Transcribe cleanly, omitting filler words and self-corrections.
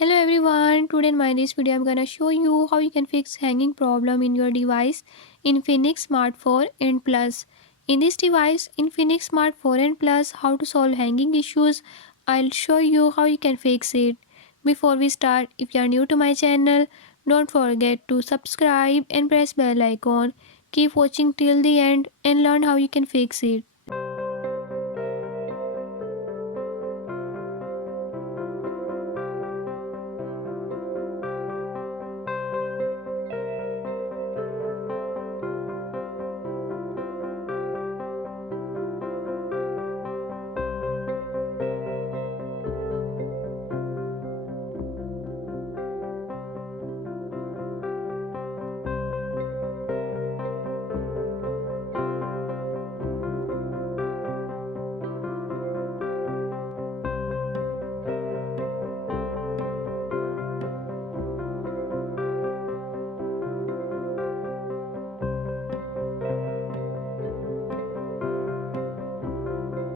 Hello everyone, today in my this video I'm gonna show you how you can fix hanging problem in your device Infinix Smart 4 and Plus. In this device Infinix Smart 4 and Plus, how to solve hanging issues. I'll show you how you can fix it. Before we start, if you are new to my channel, don't forget to subscribe and press bell icon. Keep watching till the end and learn how you can fix it.